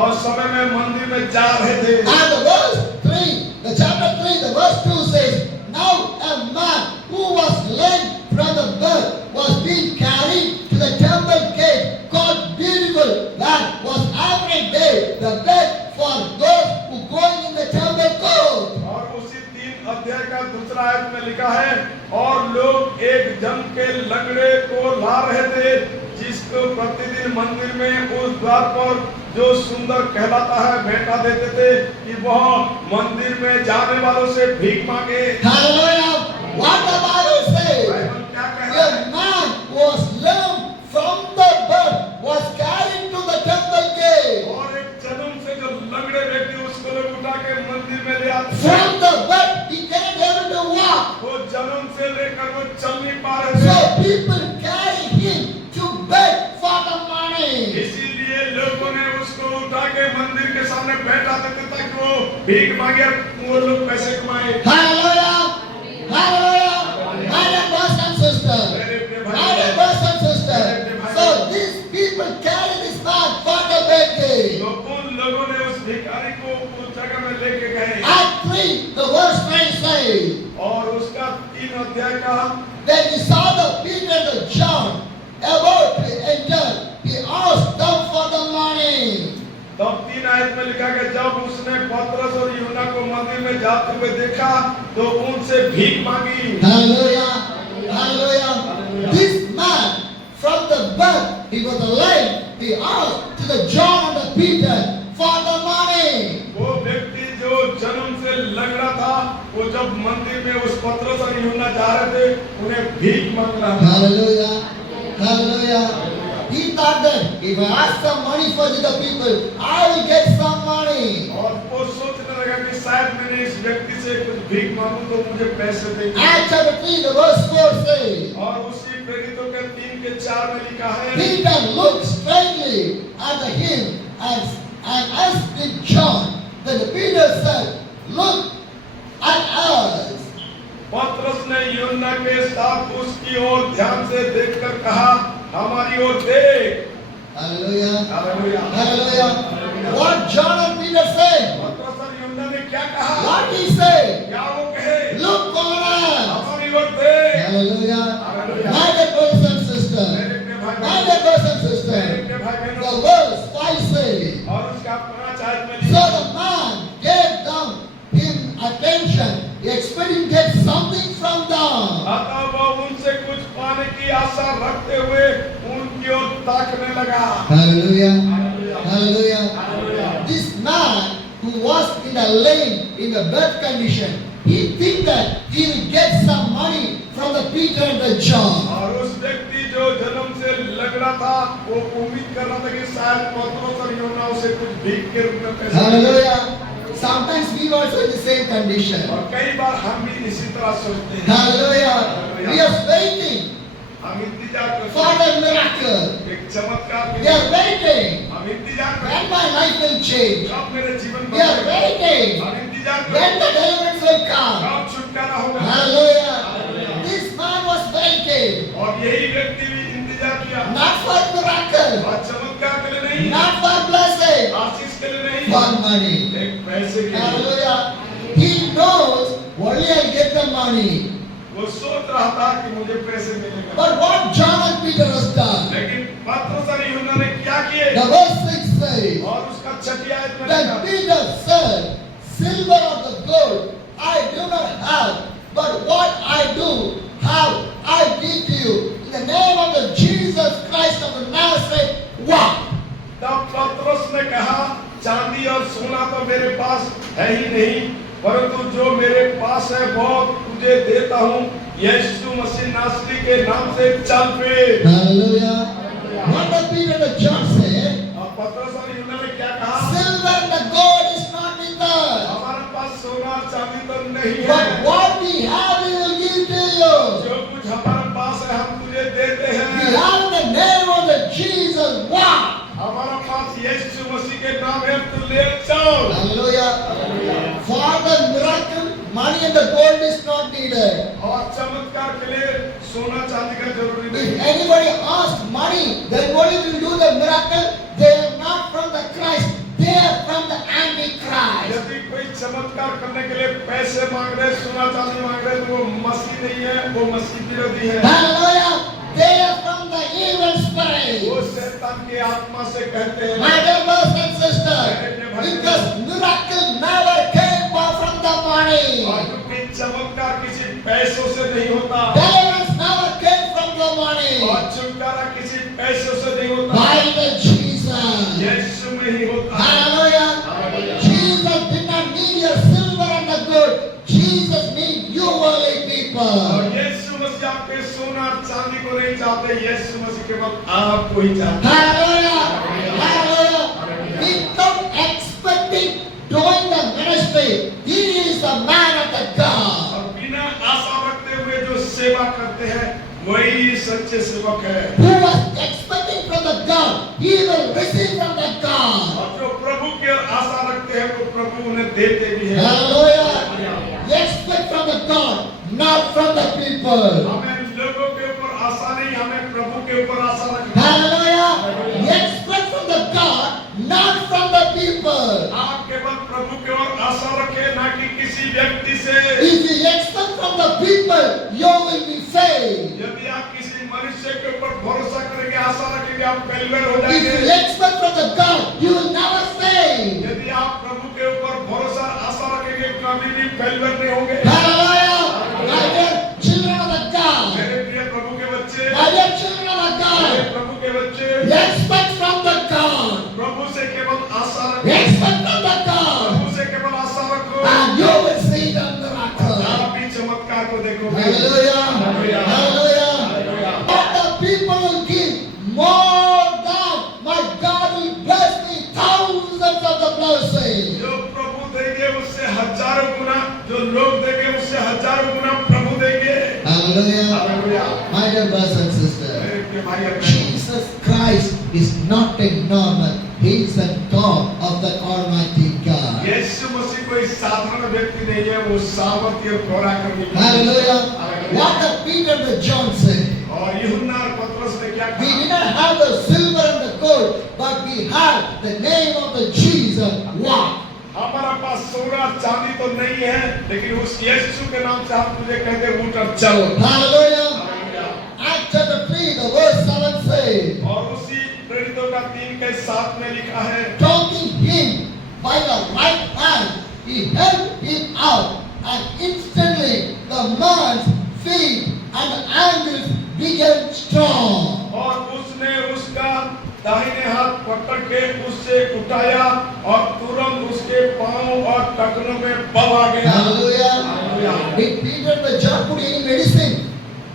और समय में मंदिर में जा रहे थे। And the verse 3, the chapter 3, the verse 2 says, now a man who was lame from the birth was being carried to the temple gate called Beautiful, that was every day the bed for those who going in the temple court. और उसी 3 अध्याय का दूसरा आयत में लिखा है, और लोग एक जन के लंगड़े को ला रहे थे, जिसको प्रतिदिन मंदिर में उस द्वार पर जो सुंदर कहलाता है बैठा देते थे कि वह मंदिर में जाने वालों से भीख मांगे। Hallelujah! What the Bible says? Bible क्या कह रहा है? A man was lame from the birth was carried to the temple gate. और एक जन्म से जो लंगड़े व्यक्ति, उसको लोग उठा के मंदिर में ले आते थे। From the birth he cannot able to walk. वो जन्म से लेकर वो चल नहीं पा रहे So थे। people carry him to beg for the money. इसीलिए लोगों ने उसको उठा के मंदिर के सामने बैठा देते ताकि वो भीख मांगे, वो लोग पैसे कमाए। Hallelujah! Hallelujah! My dear brothers and sisters, my dear brothers and sisters. So these people carry this man for the begging. तो उन लोगों ने उस भिखारी को उस जगह में लेके गए। Act 3, the verse 9 says, और उसका 3 अध्याय का when he saw the Peter and the John about to enter, he asked them for the money. तब 3 आयत में लिखा कि जब उसने पतरस और यूहन्ना को मंदिर में जाते हुए देखा तो उनसे भीख मांगी। Hallelujah! Hallelujah! This man from the birth, he was lame. He asked to the John and the Peter for the money. वो व्यक्ति जो जन्म से लंगड़ा था, वो जब मंदिर में उस पतरस और यूहन्ना जा रहे थे, उन्हें भीख मांग रहा था। Hallelujah! Hallelujah! He thought that if I ask some money for the people, I will get some money. और वो सोचने लगा कि शायद मैंने इस व्यक्ति से कुछ भीख मांगू तो मुझे पैसे देंगे। Acts chapter 3, the verse 4 says, और उसी प्रेरितों के 3 के 4 में लिखा है, Peter looked strangely at him and asked John. Then Peter said, look, यूहन्ना के साथ उसकी ओर ध्यान से देखकर कहा, हमारी ओर देख। Hallelujah. Hallelujah. Hallelujah. What John and Peter say? पतरस और यूहन्ना ने क्या कहा? What he say? क्या वो कहे? Look on us. हमारी ओर देख। Hallelujah. Hallelujah. My dear brothers and sisters. मेरे प्रिय भाई My बहनों, dear brothers and मेरे sisters. प्रिय भाई The बहनों, verse 5 says. और उसका 5 आयत में So लिखा, the man gave them him attention, expecting to get something from them. अतः वह उनसे कुछ पाने की आशा रखते हुए उनकी ओर ताकने लगा। Hallelujah. Hallelujah. Hallelujah. Hallelujah. This man who was in a lame, in the bad condition, he think that he will get some money from the Peter and the John. और उस व्यक्ति जो जन्म से लगड़ा था, वो उम्मीद कर रहा था कि शायद पतरस और यूहन्ना उसे कुछ भीख के रूप में पैसे देंगे। Hallelujah. Sometimes we also in the same condition. और कई बार हम भी इसी तरह सोचते हैं। Hallelujah. We are waiting हम इंतजार करते for हैं the miracle. एक चमत्कार के We are लिए। waiting हम इंतजार करते when हैं my life will change. कब मेरे जीवन We are बदलेगा। waiting हम इंतजार करते when हैं the deliverance will come. कब छुटकारा होगा। Hallelujah. This man was waiting और यही व्यक्ति भी इंतजार किया, not for miracle, और चमत्कार के लिए नहीं, not for blessing, आशीष के लिए नहीं, for money. एक पैसे के लिए। Hallelujah. He knows only I'll get the money. वो सोच रहा था कि मुझे पैसे मिलेगा। But what John and Peter has done, लेकिन पतरस और यूहन्ना ने क्या किए? the verse 6 says, और उसका 6 आयत में then लिखा, Peter said, silver or the gold I do not have, but what I do have I give to you. In the name of the Jesus Christ of the Nazareth, walk. तब पतरस ने कहा, चांदी और सोना तो मेरे पास है ही नहीं, परंतु जो मेरे पास है वो तुझे देता हूँ। यीशु मसीह नासरी के नाम से चल पे। Hallelujah. What did Peter and John say? अब पतरस और यूहन्ना ने क्या कहा? Silver and the gold is not with us, हमारे पास सोना और चांदी तो नहीं but है, what we have we will give to you. जो कुछ हमारे पास है हम तुझे देते We हैं। have in the name of the Jesus, walk. हमारा पास यीशु मसीह के नाम है, तू ले चल। Hallelujah. For the miracle, money and the gold is not needed. और चमत्कार के लिए सोना चांदी का जरूरी नहीं If है। anybody asks money, then only will do the miracle. They are not from the Christ. They are from the Antichrist. यदि कोई चमत्कार करने के लिए पैसे मांग रहे, सोना चांदी मांग रहे, तो वो मसीह नहीं है, वो मसीह विरोधी है। Hallelujah. They are from the evil spirit. वो शैतान की आत्मा से कहते हैं। My dear brothers and sisters, because miracle never came from the money. और क्योंकि चमत्कार किसी पैसों से नहीं होता, Deliverance never came from the money. और छुटकारा किसी पैसों से नहीं होता, By the Jesus. यीशु में ही होता है। Hallelujah. Jesus did not need your silver and the gold. Jesus need you only और people. यीशु मसीह आपके सोना और चांदी को नहीं चाहते, यीशु मसीह केवल आपको ही चाहते हैं। Hallelujah. Hallelujah. Without expecting doing the ministry, he is the man of the God. और बिना आशा रखते हुए जो सेवा करते हैं, वही सच्चे सेवक है। Who was expecting from the God, he will receive from the God. और जो प्रभु की ओर आशा रखते हैं, वो प्रभु उन्हें देते भी हैं। Hallelujah. We expect from the God, not from the people. हमें लोगों के ऊपर आशा नहीं, हमें प्रभु के ऊपर आशा रखनी है। Hallelujah. We expect from the God, not from the people. आप केवल प्रभु की ओर आशा रखें, ना कि किसी व्यक्ति से। If you expect from the people, you will be failed. यदि आप किसी मनुष्य के ऊपर भरोसा करेंगे, आशा रखेंगे, आप फेलियर हो If जाएंगे। you expect from the God, you will never fail. यदि आप प्रभु के ऊपर भरोसा आशा रखेंगे, कभी भी फेलियर नहीं होंगे। Hallelujah. My dear children of the God. मेरे प्रिय प्रभु के बच्चे, My dear children of the मेरे God. प्रभु के बच्चे, We expect from the God. प्रभु से केवल आशा We रखो, expect from the God. प्रभु से केवल आशा रखो, And you will see the miracle. आप भी चमत्कार को देखोगे। Hallelujah. Hallelujah. Hallelujah. What the people will give more than my God will bless me thousands of the blessings. जो प्रभु देंगे उससे हजारों गुना, जो लोग देंगे उससे हजारों गुना प्रभु देंगे। Hallelujah. Hallelujah. My dear brothers and sisters, मेरे प्रिय भाई और बहनों, Jesus Christ is not a normal. He is the God of the Almighty God. यीशु मसीह कोई साधारण व्यक्ति नहीं है, वो सामर्थ्य और खरा करने की। Hallelujah. Hallelujah. What did Peter and John say? और यूहन्ना और पतरस ने क्या We कहा? did not have the silver and the gold, but we had the name of the Jesus. Walk. हमारा पास सोना चांदी तो नहीं है, लेकिन उस यीशु के नाम से आप मुझे कहते उठ और चल। Hallelujah. Hallelujah. Acts chapter 3, the verse 7 says, और उसी प्रेरितों का 3:7 में लिखा है, taking him by the right hand, he held him out, and instantly the man's feet and ankles became strong. और उसने उसका दाहिने हाथ पकड़ के उससे उठाया और तुरंत उसके पांव और टखनों में बल आ गया। Hallelujah. Hallelujah. Did Peter and John put any medicine?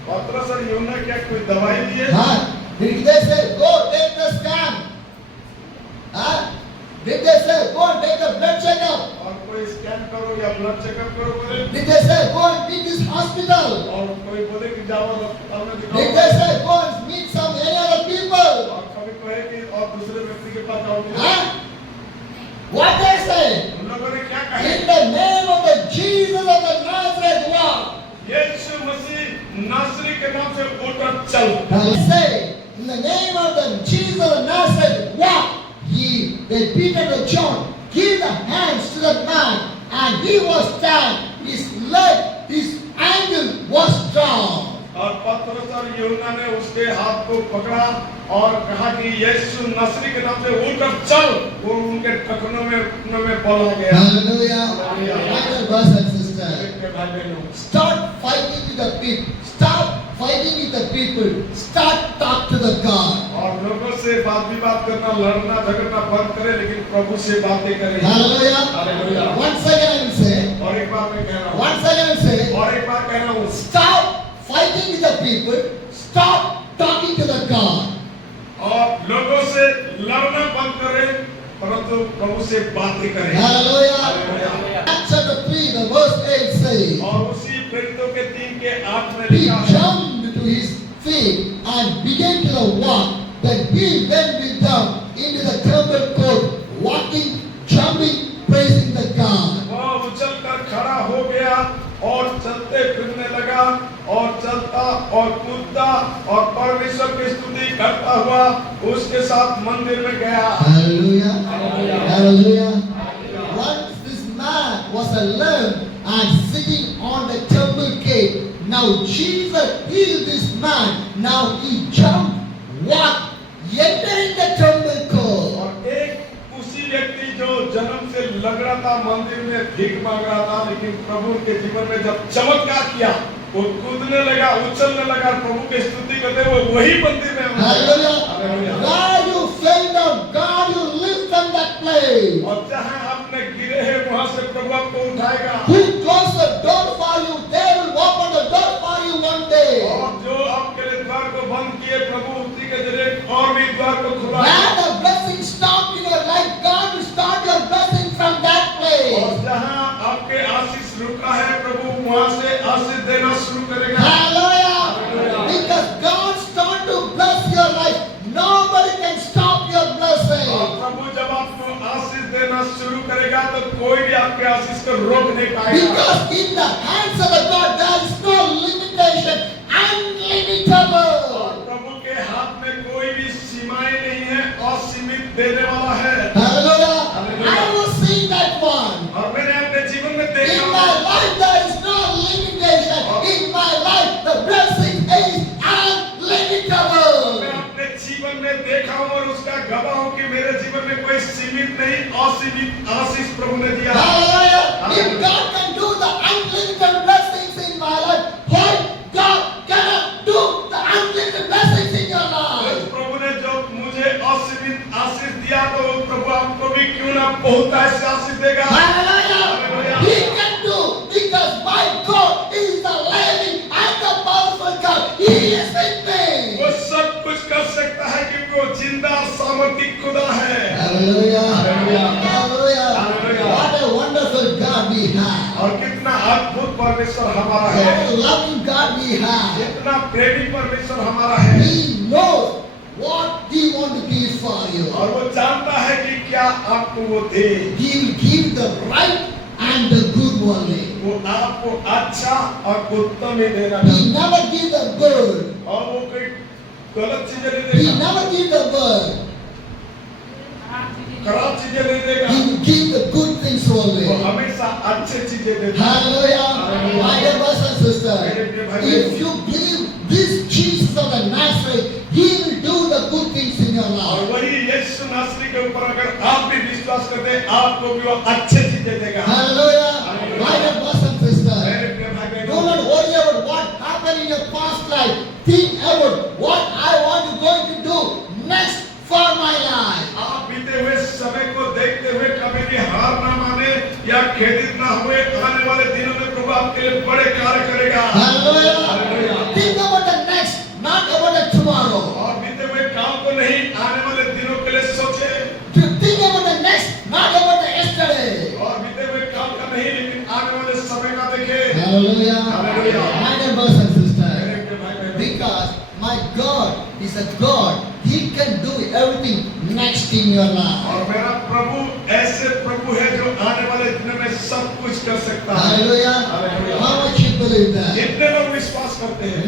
पतरस और यूहन्ना क्या कोई दवाई दिए? Huh? Did they say, go take the scan? Huh? Did they say, go and take the blood checkup? और कोई स्कैन करो या ब्लड चेकअप करो बोले? Did they say, go and meet this hospital? और कोई बोले कि जाओ अस्पताल में दिखाओ? Did they say, go and meet some any other people? और कभी कहे कि और दूसरे व्यक्ति के पास जाओगे? Huh? What they say? उन लोगों ने क्या कहा? In the name of the Jesus of the Nazareth, walk. यीशु मसीह नासरी के नाम से उठ और चल। They say, in the name of the Jesus of Nazareth, walk. They Peter and John give the hands to the man, and he was stand. His leg, his ankle was strong. और पतरस और यूहन्ना ने उसके हाथ को पकड़ा और कहा कि यीशु नासरी के नाम से उठ और चल। वो उनके टखनों में बल आ गया। Hallelujah. Hallelujah. My dear brothers and sisters, मेरे भाई बहनों, start fighting with the people. Stop fighting with the people. Start talk to the God. और लोगों से बात विवाद करना, लड़ना झगड़ना बंद करें, लेकिन प्रभु से बातें करें। Hallelujah. Hallelujah. Once again I will say. और एक बार मैं कह रहा हूँ, Once again I will say. और एक बार कह रहा हूँ, Stop fighting with the people. Stop talking to the God. और लोगों से लड़ना बंद करें, परंतु प्रभु से बातें करें। Hallelujah. Hallelujah. Acts chapter 3, the verse 8 says, और उसी प्रेरितों के 3:8 में he लिखा है, jumped to his feet and began to walk. Then he went with them into the temple court, walking, jumping, praising the God. वह उछलकर खड़ा हो गया और चलते फिरने लगा और चलता और कूदता और परमेश्वर की स्तुति करता हुआ उसके साथ मंदिर में गया। Hallelujah. Hallelujah. Hallelujah. Once this man was alone and sitting on the temple gate. Now Jesus healed this man. Now he jumped, walked, entering the temple court. और एक उसी व्यक्ति जो जन्म से लंगड़ा था, मंदिर में भीख मांग रहा था, लेकिन प्रभु के जीवन में जब चमत्कार किया, वो कूदने लगा, उछलने लगा, प्रभु की स्तुति करते हुए वही मंदिर में आया। Hallelujah. Hallelujah. God, you fell down. God, you lift from that place. और जहाँ आपने गिरे हैं वहाँ से प्रभु आपको उठाएगा। Who closed the door for you, they will open the door for you one day. और जो आपके लिए द्वार को बंद किए, प्रभु उसी के जरिए और भी द्वार को खुला। Where the blessing stopped in your life, God will start your blessing from that और place. जहाँ आपके आशीष रुका है, प्रभु वहाँ से आशीष देना शुरू करेगा। Hallelujah. Hallelujah. Because God start to bless your life, nobody can stop your और blessing. प्रभु जब आपको आशीष देना शुरू करेगा, तो कोई भी आपके आशीष को रोक नहीं पाएगा। Because in the hands of the God there is no limitation, unlimitable. और प्रभु के हाथ में कोई भी सीमाएं नहीं है, असीमित देने वाला है। Hallelujah. Hallelujah. I will see that one. और मैंने अपने जीवन में In देखा, my life there is no limitation. In my life the blessing is unlimitable. मैं अपने जीवन में देखा हूँ और उसका गवाह हूँ कि मेरे जीवन में कोई सीमित नहीं, असीमित आशीष प्रभु ने दिया। Hallelujah. If Hallelujah. God can do the unlimited blessings in my life, why God cannot do the unlimited blessings in your उस life? प्रभु ने जो मुझे असीमित आशीष दिया, तो वो प्रभु आपको भी क्यों ना बहुत ऐसे आशीष देगा। Hallelujah. Hallelujah. He can do because my God is the living and the powerful God. He is with me. वो सब कुछ कर सकता है क्योंकि वो जिंदा सामर्थ्य खुदा है। Hallelujah. Hallelujah. Hallelujah. Hallelujah. What a wonderful God we have. और कितना अद्भुत परमेश्वर हमारा What है, a loving God we have. कितना प्रेमी परमेश्वर हमारा है। He knows what He wants to give for you. और वो जानता है कि क्या आपको वो दे। He will give the right and the good only. वो आपको अच्छा और उत्तम ही देना He चाहता never give the good. है। और वो कोई गलत चीजें नहीं He देगा, never give the word. खराब चीजें नहीं देगा, He will give the good things only. वो हमेशा अच्छे चीजें देता है। Hallelujah. My dear brothers and sisters, if you believe this Jesus of the Nazareth, He will do the good things in your और life. वही यीशु नासरी के ऊपर अगर आप भी विश्वास करते हैं, आपको भी वो अच्छे चीजें देगा। Hallelujah. My dear brothers and sisters, मेरे प्रिय भाई do बहनों, not worry about what happened in your past life. Think about what I want to going to do next for my life. आप बीते हुए समय को देखते हुए कभी भी हार ना माने या खेदित ना हुए। आने वाले दिनों में प्रभु आपके लिए बड़े कार्य करेगा। Hallelujah. Think about the next, not about the tomorrow. और बीते हुए काम को नहीं, आने वाले दिनों के लिए सोचे। Think about the next, not about the yesterday. और बीते हुए काम का नहीं, लेकिन आने वाले समय का देखे। Hallelujah. Hallelujah. My dear brothers and sisters, मेरे प्रिय भाई बहनों, because my God is a God, He can do everything next in your life. और मेरा प्रभु ऐसे प्रभु है जो आने वाले दिनों में सब कुछ कर सकता है। Hallelujah. Hallelujah. How much you believe that? इतने लोग विश्वास करते हैं।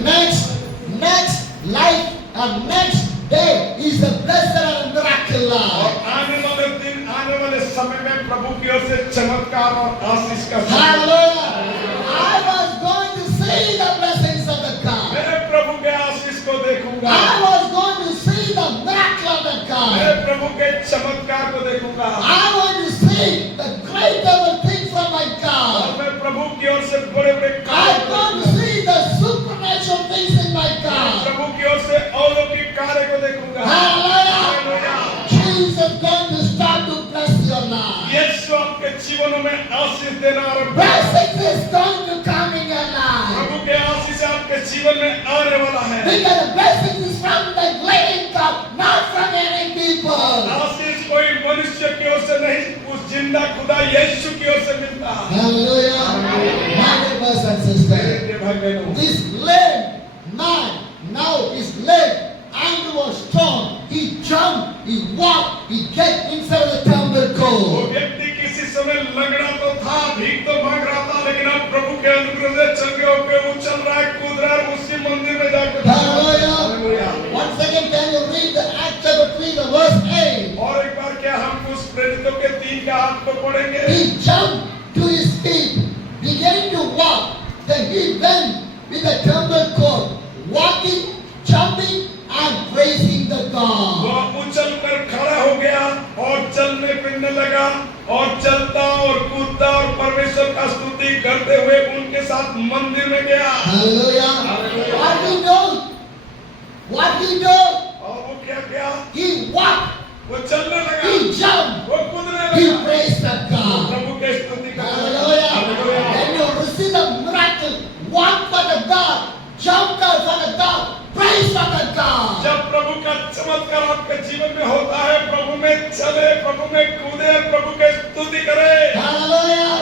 Next life and next day is a blessed and miracle और life. आने वाले दिन, आने वाले समय में प्रभु की ओर से चमत्कार और आशीष का समय। Hallelujah. I was going to see the blessings of the God. मेरे प्रभु के आशीष को देखूंगा, I was going to see the miracle of the मेरे God. प्रभु के चमत्कार को देखूंगा, I want to see the great double things from my और God. मैं प्रभु की ओर से बड़े बड़े I कार्य want to see the supernatural things in my God. प्रभु की ओर से अलौकिक कार्य को देखूंगा। Hallelujah. Hallelujah. Jesus going to start to bless your life. यीशु आपके जीवनों में आशीष देना आरंभ करेगा। Blessings is going to come in your life. प्रभु के आशीष आपके जीवन में आने वाला है। Because the blessings is from the living God, not from any people. आशीष कोई मनुष्य की ओर से नहीं, उस जिंदा खुदा यीशु की ओर से मिलता है। Hallelujah. My dear brothers and sisters, मेरे भाई बहनों, this lame man now is lame. Andrew was strong. He jumped, he walked, he get inside the temple वो court. व्यक्ति किसी समय लंगड़ा तो था, भीख तो मांग रहा था, लेकिन अब प्रभु के अनुग्रह से चंगे होके वो चल रहा है, कूद रहा है, उसी मंदिर में जाकर। Hallelujah. Hallelujah. Once again, can you read the Acts chapter 3, the verse 8? और एक बार क्या हम उस प्रेरितों के 3 का हाथ को पढ़ेंगे? He jumped to his feet, beginning to walk. Then he went with the temple court, walking, jumping, and praising the God. वो उछल कर खड़ा हो गया और चलने फिरने लगा और चलता और कूदता और परमेश्वर का स्तुति करते हुए उनके साथ मंदिर में गया। Hallelujah. Hallelujah. What did he do? What did he do? और वो क्या किया? He walked, वो चलने लगा, he jumped, वो कूदने he लगा, praised the God. प्रभु के स्तुति करने लगा। Hallelujah. Hallelujah. When you receive the miracle, walk for the God, jump out for the God, praise for the God. जब प्रभु का चमत्कार आपके जीवन में होता है, प्रभु में चले, प्रभु में कूदे, प्रभु के स्तुति करे। Hallelujah.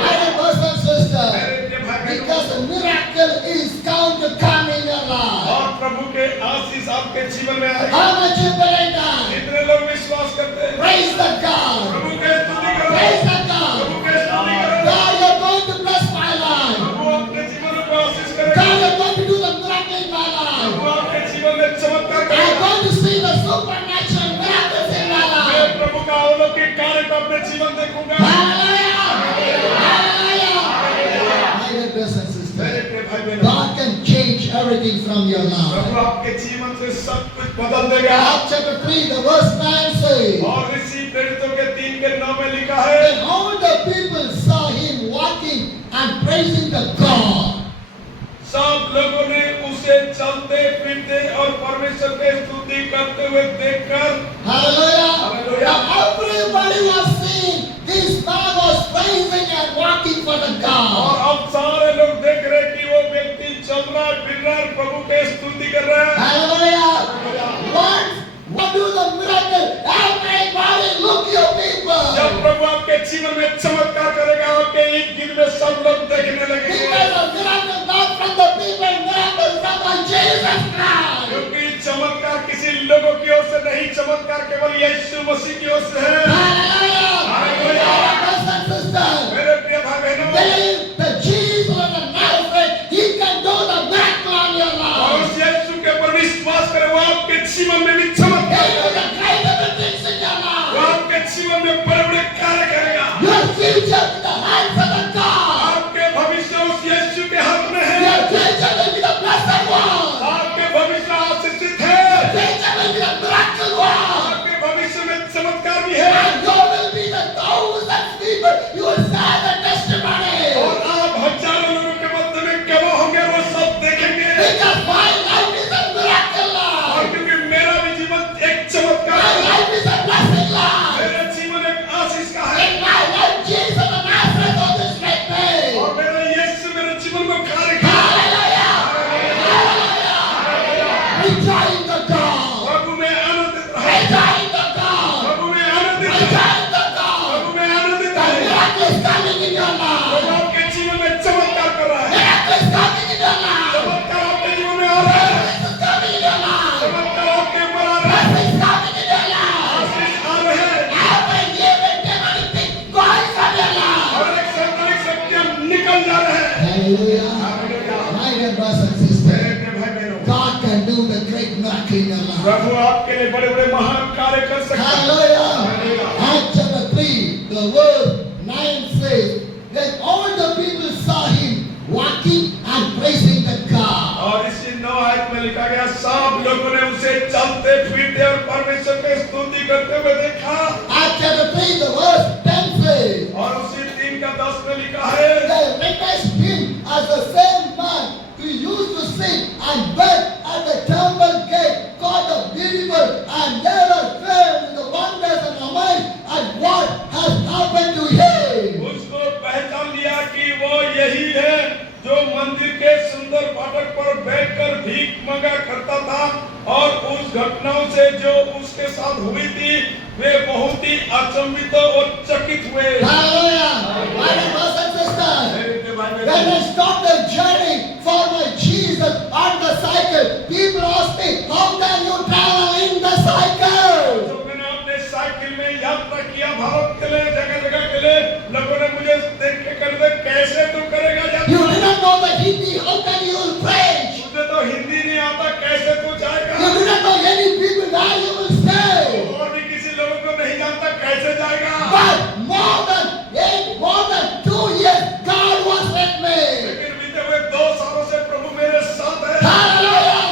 My dear brothers and sisters, मेरे प्रिय भाई बहनों, because the miracle is going to come in your life. और प्रभु के आशीष आपके जीवन में आएगा। How much you believe that? कितने लोग विश्वास करते हैं? Praise the God. प्रभु के स्तुति करो, Praise the God. प्रभु के स्तुति करो। God, you're going to bless my life. प्रभु अपने जीवन को आशीष करेगा। God, you're going to do the miracle in my life. प्रभु आपके जीवन में चमत्कार I'm करेगा। going to see the supernatural miracles in my मैं life. प्रभु का अलौकिक कार्य को अपने जीवन देखूंगा। Hallelujah. Hallelujah. My dear brothers and मेरे sisters, प्रिय भाई बहनों, God can change everything from your life. प्रभु आपके जीवन से सब कुछ बदल देगा। Acts chapter 3, the verse 9 says, और ऋषि प्रेरितों के 3 के 9 में लिखा है, then all the people saw him walking and praising the God. सब लोगों ने उसे चलते फिरते और परमेश्वर के स्तुति करते हुए देखकर, Hallelujah. Hallelujah. Now everybody was seeing this man was praising and walking for the और God. अब सारे लोग देख रहे कि वो व्यक्ति चल रहा है, फिर रहा है, प्रभु के स्तुति कर रहा है। Hallelujah. What do the miracle? Everybody look your people. जब प्रभु आपके जीवन में चमत्कार करेगा, आपके एक दिन में सब लोग देखने लगेंगे। Because the miracle not from the people, miracle from the Jesus Christ. क्योंकि चमत्कार किसी लोगों की ओर से नहीं, चमत्कार केवल यीशु मसीह की ओर से है। Hallelujah. Brothers and sisters, मेरे प्रिय भाई बहनों, believe that Jesus of Nazareth, He can do the miracle on your और life. उस यीशु के ऊपर विश्वास करें, वो आपके जीवन में भी He चमत्कार will do the greater things in your वो life. आपके जीवन में बड़े बड़े कार्य करेगा। Your future in the hands of the God. आपके भविष्य उस यीशु के हाथ में है। Your future will be the blessed one. आपके भविष्य आशीषित है। Future will be the miracle one. आपके भविष्य में चमत्कार भी है। And you will be the thousands people. You will stand the testimony. और आप हजारों लोगों के मध्य में गवाह होंगे, वो सब देखेंगे। Because my life is a miracle और life. क्योंकि मेरा भी जीवन एक चमत्कार My है। life is a blessing life. मेरा जीवन एक आशीष का है। In my life, Jesus of Nazareth on this great day. और मेरा यीशु मेरे जीवन में कार्य किया। Hallelujah. Rejoice in the God. प्रभु में आनंदित रहो। Rejoice in the God. प्रभु में आनंदित रहो। Rejoice in the God. प्रभु में आनंदित The रहो। miracle is coming in your प्रभु life. आपके जीवन में चमत्कार कर रहा है। Miracle is coming in your life. चमत्कार आपके जीवन में आ रहा है। Miracle is coming in your life. चमत्कार आपके ऊपर आ रहा है। Blessing is coming in your life. आशीष आ रहे हैं। Every evil demonic thing going from your life. और एक सैतानिक शक्तियां निकल जा रहे हैं। Hallelujah. Hallelujah. My dear brothers and मेरे sisters, प्रिय भाई बहनों, God can do the great miracle in your life. प्रभु आपके लिए बड़े बड़े महान कार्य कर सकता है। Hallelujah. Acts chapter 3, the verse 9 says that all the people saw him walking and praising the God. और इसी 9 आयत में लिखा गया, सब लोगों ने उसे चलते फिरते और परमेश्वर की स्तुति करते हुए देखा। Acts chapter 3, the verse 10 says, और उसी 3 का 10 में लिखा है, they recognized him as the same man who used to sit and beg at the temple gate, called the beautiful, and they were filled with the wonders and amazed at what has happened to him. उसको पहचान लिया कि वो यही है जो मंदिर के सुंदर फाटक पर बैठकर भीख मांगा करता था। और उस घटनाओं से जो उसके साथ हुई थी, वे बहुत ही अचंभित और चकित हुए। Hallelujah. My dear brothers and sisters, मेरे प्रिय भाई when बहनों, I start the journey for my Jesus on the cycle, people ask me, how can you travel in the cycle? जो मैंने अपने साइकिल में यात्रा किया भारत के लिए, जगह जगह के लिए, लोगों ने मुझे देख के कहते, कैसे तू करेगा You यात्रा? do not know the Hindi, how can you preach? तुझे तो हिंदी नहीं आता, कैसे तू जाएगा? You do not know any people where you will stay. और भी किसी लोगों को नहीं जानता, कैसे जाएगा? But more than 2 years, God was with me. लेकिन बीते हुए 2 सालों से प्रभु मेरे साथ है। Hallelujah.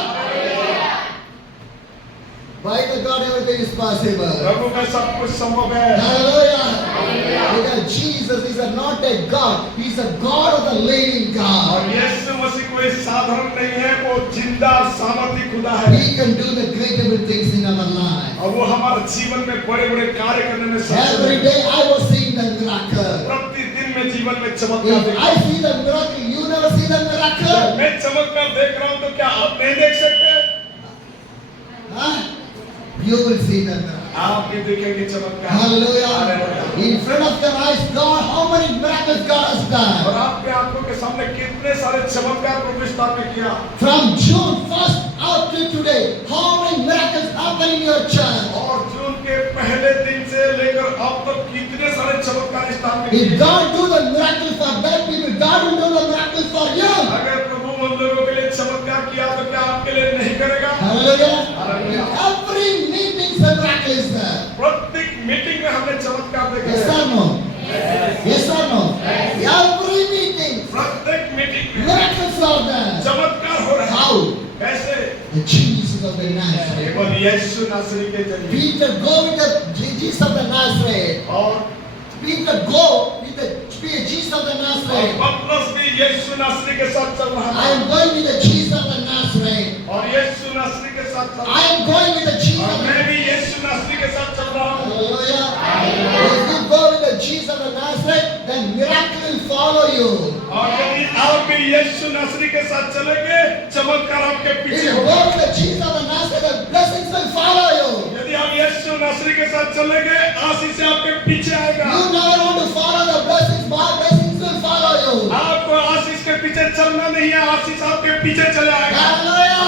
By the God, everything is possible. प्रभु में सब कुछ संभव है। Hallelujah. Because Jesus is not a God, He's a God of the living God. और यीशु मसीह कोई साधारण नहीं है, वो जिंदा सामर्थी खुदा है। He can do the greater things in our life. और वो हमारे जीवन में बड़े बड़े कार्य करने में सक्षम Every है। day I was seeing the miracle. प्रतिदिन में जीवन में चमत्कार If देखता I हूं। see the miracle, you never see the जब miracle. मैं चमत्कार देख रहा हूँ तो क्या आप नहीं देख सकते? Huh? You will see the miracle. आप भी देखेंगे चमत्कार। Hallelujah. Hallelujah. In front of your eyes, God, how many miracles God has और done. आपके आंखों के सामने कितने सारे चमत्कार प्रभु स्थापित किया। From June 1st up to today, how many miracles happen in your church? और जून के पहले दिन से लेकर अब तक कितने सारे चमत्कार स्थापित If किए। God do the miracle for that people, God will do the miracle for you. अगर प्रभु उन लोगों के लिए चमत्कार किया तो क्या आपके लिए नहीं करेगा? Hallelujah. Hallelujah. Every meeting, the miracle is there. प्रत्येक मीटिंग में हमने चमत्कार देखे Yes हैं। or no? Yes or no? Every meeting, प्रत्येक मीटिंग में miracles are there. चमत्कार हो रहा है। How? कैसे? The Jesus of the Nazareth. केवल यीशु नासरी के जरिए। Peter go with the Jesus of the Nazareth. और Peter go with the Jesus of the Nazareth. पतरस भी यीशु नासरी के साथ चल रहा I था। am going with the Jesus of the Nazareth. और यीशु नासरी के साथ चल I रहा am going with the Jesus और of the मैं भी यीशु नासरी के साथ चल रहा हूँ। Hallelujah. If you go with the Jesus of the Nazareth, then miracle will follow you. और यदि आप भी यीशु नासरी के साथ चलेंगे, चमत्कार आपके If पीछे you होगा। go with the Jesus of the Nazareth, the blessings will follow you. यदि आप यीशु नासरी के साथ चलेंगे, आशीष आपके पीछे आएगा। You never want to follow the blessings, my blessings will follow you. आपको आशीष के पीछे चलना नहीं है, आशीष आपके पीछे चले आएगा। Hallelujah.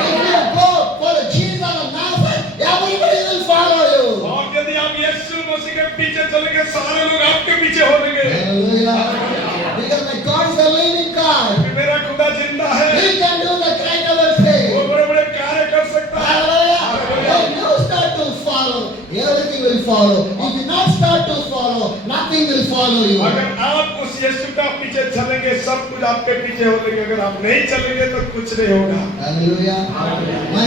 If you go for the Jesus of the Nazareth, everybody will follow you. चलेंगे सारे लोग आपके पीछे हो लेंगे। Hallelujah. Because my God is a living God. क्योंकि मेरा खुदा जिंदा है, He can do the great वो things. बड़े बड़े कार्य कर सकता है। Hallelujah. When you start to follow, everything will follow. If you not start to follow, nothing will follow you. अगर आप उस यीशु का पीछे चलेंगे सब कुछ आपके पीछे हो लेंगे, अगर आप नहीं चलेंगे तो कुछ नहीं होगा। Hallelujah. My